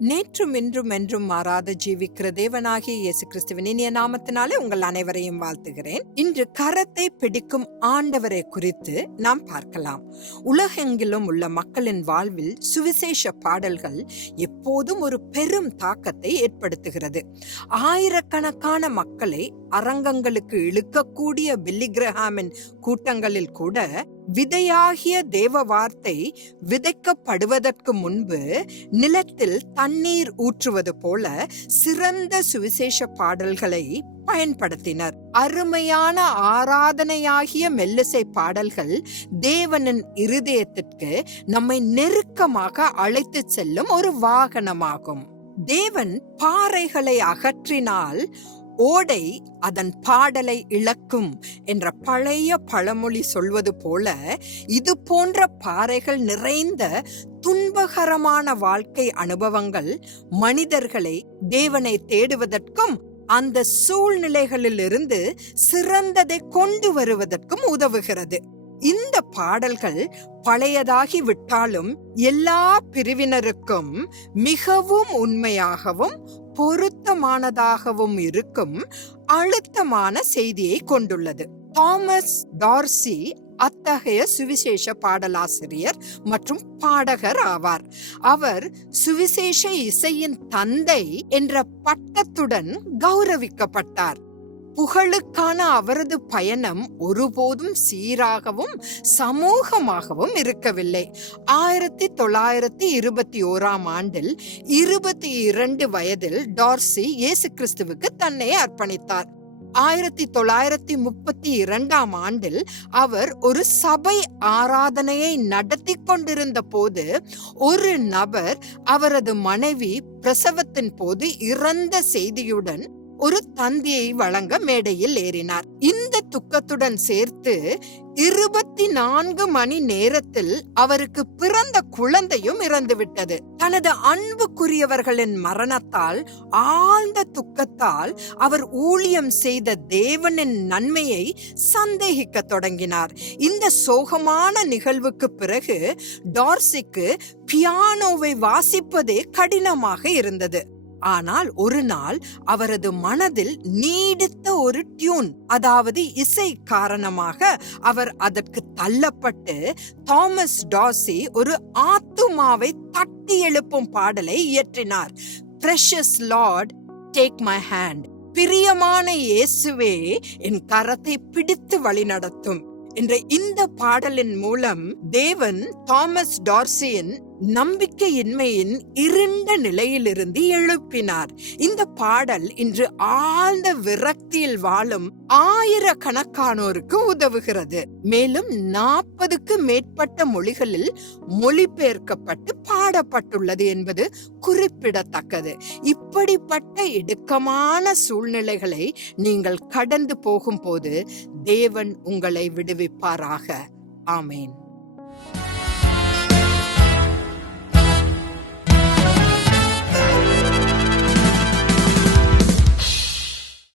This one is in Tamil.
நேற்றும் இன்றும் என்றும் மாறாத ஜீவிக்கிற தேவனாகிய இயேசு கிறிஸ்துவின் இனிய நாமத்தினாலே உங்கள் அனைவரையும் வாழ்த்துகிறேன். இன்று கரத்தை பிடிக்கும் ஆண்டவரை குறித்து நாம் பார்க்கலாம். உலகெங்கிலும் உள்ள மக்களின் வாழ்வில் சுவிசேஷ பாடல்கள் எப்போதும் ஒரு பெரும் தாக்கத்தை ஏற்படுத்துகிறது. ஆயிரக்கணக்கான மக்களை அரங்கங்களுக்கு இழுக்கக்கூடிய பில்லிகிரஹாமின் கூட்டங்களில் கூட விதையாகிய தேவ வார்த்தை விதைக்கப்படுவதற்கு முன்பு நிலத்தில் தண்ணீர் ஊற்றுவது போல சிறந்த சுவிசேஷ பாடல்களை பயன்படுத்தினர். அருமையான ஆராதனையாகிய மெல்லிசை பாடல்கள் தேவனின் இருதயத்திற்கு நம்மை நெருக்கமாக அழைத்து செல்லும் ஒரு வாகனமாகும். தேவன் பாறைகளை அகற்றினால் ஓடை அதன் பாடலை இழக்கும் என்ற பழைய பழமொழி சொல்வது போல இது போன்ற பாறைகள் நிறைந்த துன்பகரமான வாழ்க்கை அனுபவங்கள் மனிதர்களை தேவனை தேடுவதற்கும் அந்த சூழ்நிலைகளிலிருந்து சிறந்ததை கொண்டு வருவதற்கும் உதவுகிறது. இந்த பாடல்கள் பழையதாகி விட்டாலும் எல்லா பிரிவினருக்கும் மிகவும் உண்மையாகவும் பொருத்தமானதாகவும் இருக்கும் அழுத்தமான செய்தியை கொண்டுள்ளது. தாமஸ் டார்சி அத்தகைய சுவிசேஷ பாடலாசிரியர் மற்றும் பாடகர் ஆவார். அவர் சுவிசேஷ இசையின் தந்தை என்ற பட்டத்துடன் கௌரவிக்கப்பட்டார். புகழுக்கான அவரது பயணம் ஒருபோதும் சீராகவும் சமூகமாகவும் இருக்கவில்லை. ஆயிரத்தி தொள்ளாயிரத்தி இருபத்தி ஓராம் ஆண்டில் இருபத்தி இரண்டு வயதில் டார்சி இயேசு கிறிஸ்துவுக்கு தன்னை அர்ப்பணித்தார். ஆயிரத்தி தொள்ளாயிரத்தி முப்பத்தி இரண்டாம் ஆண்டில் அவர் ஒரு சபை ஆராதனையை நடத்தி கொண்டிருந்த போது ஒரு நபர் அவரது மனைவி பிரசவத்தின் போது இறந்த செய்தியுடன் ஒரு தந்தியை வழங்க மேடையில் ஏறினார். இந்த துக்கத்துடன் சேர்த்து இருபத்தி நான்கு மணி நேரத்தில் அவருக்கு பிறந்த குழந்தையும் இறந்துவிட்டது. தனது அன்புக்குரியவர்களின் மரணத்தால் ஆழ்ந்த துக்கத்தால் அவர் ஊழியம் செய்த தேவனின் நன்மையை சந்தேகிக்க தொடங்கினார். இந்த சோகமான நிகழ்வுக்கு பிறகு டார்சிக்கு பியானோவை வாசிப்பதே கடினமாக இருந்தது. ஆனால் ஒரு நாள் அவரது மனதில் நீடித்த ஒரு டியூன் அதாவது இசை காரணமாக அவர் அதற்கு தள்ளப்பட்டு தாமஸ் டாசி ஒரு ஆத்துமாவை தட்டி எழுப்பும் பாடலை இயற்றினார். Precious Lord take my hand பிரியமான இயேசுவே என் கரத்தை பிடித்து வழிநடத்தும் என்ற இந்த பாடலின் மூலம் தேவன் தாமஸ் டார்சியின் நம்பிக்கையின்மையின் இருண்ட நிலையிலிருந்து எழுப்பினார். இந்த பாடல் இன்று ஆழ்ந்த விரக்தியில் வாழும் ஆயிரக்கணக்கானோருக்கு உதவுகிறது. மேலும் நாற்பதுக்கு மேற்பட்ட மொழிகளில் மொழிபெயர்க்கப்பட்டு பாடப்பட்டுள்ளது என்பது குறிப்பிடத்தக்கது. இப்படிப்பட்ட இடுக்கமான சூழ்நிலைகளை நீங்கள் கடந்து போகும்போது தேவன் உங்களை விடுவிப்பாராக. ஆமேன்.